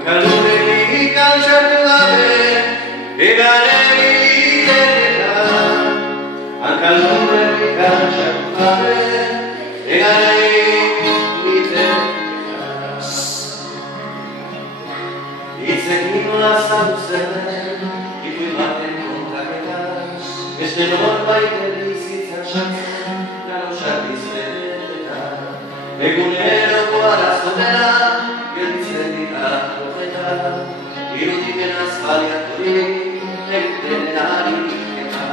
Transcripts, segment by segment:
Hankalurretik altxatu gabe, egan egitera. Hankalurretik altxatu gabe, egan egitera. Itzekin nola zabuzen, iku baten kontaketa, beste norbait bizitzan sartzen, gauzak izbeteta. Eguneroko arazotera, gelditzen dira profeta, irudipen azbaliaturik, egiten ariketa.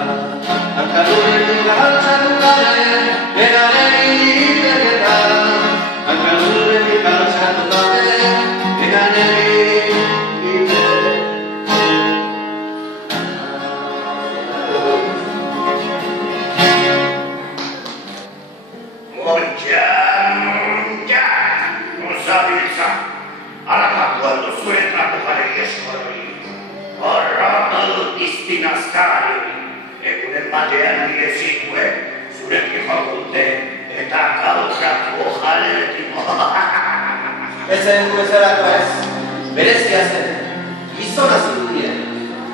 Hankalurretik altxatu gabe, egan egitera. Hankalurretik altxatu gabe, egan egitera. Egunen batean nire zitue, zurekin fakulte, eta gauzako jalerekin. Ez zen guezerako ez, berezia zen, gizona zirudien,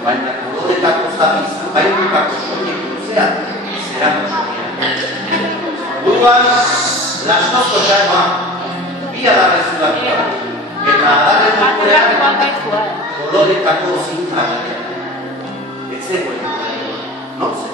baina koloretako zabiz, bainukako soinek luzean, zerako soinean. Buruan, lastozko xaima, bi adarrezu dakua, eta adarren dukurean, koloretako zinta garen. Ez zegoen, no zen.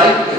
Baik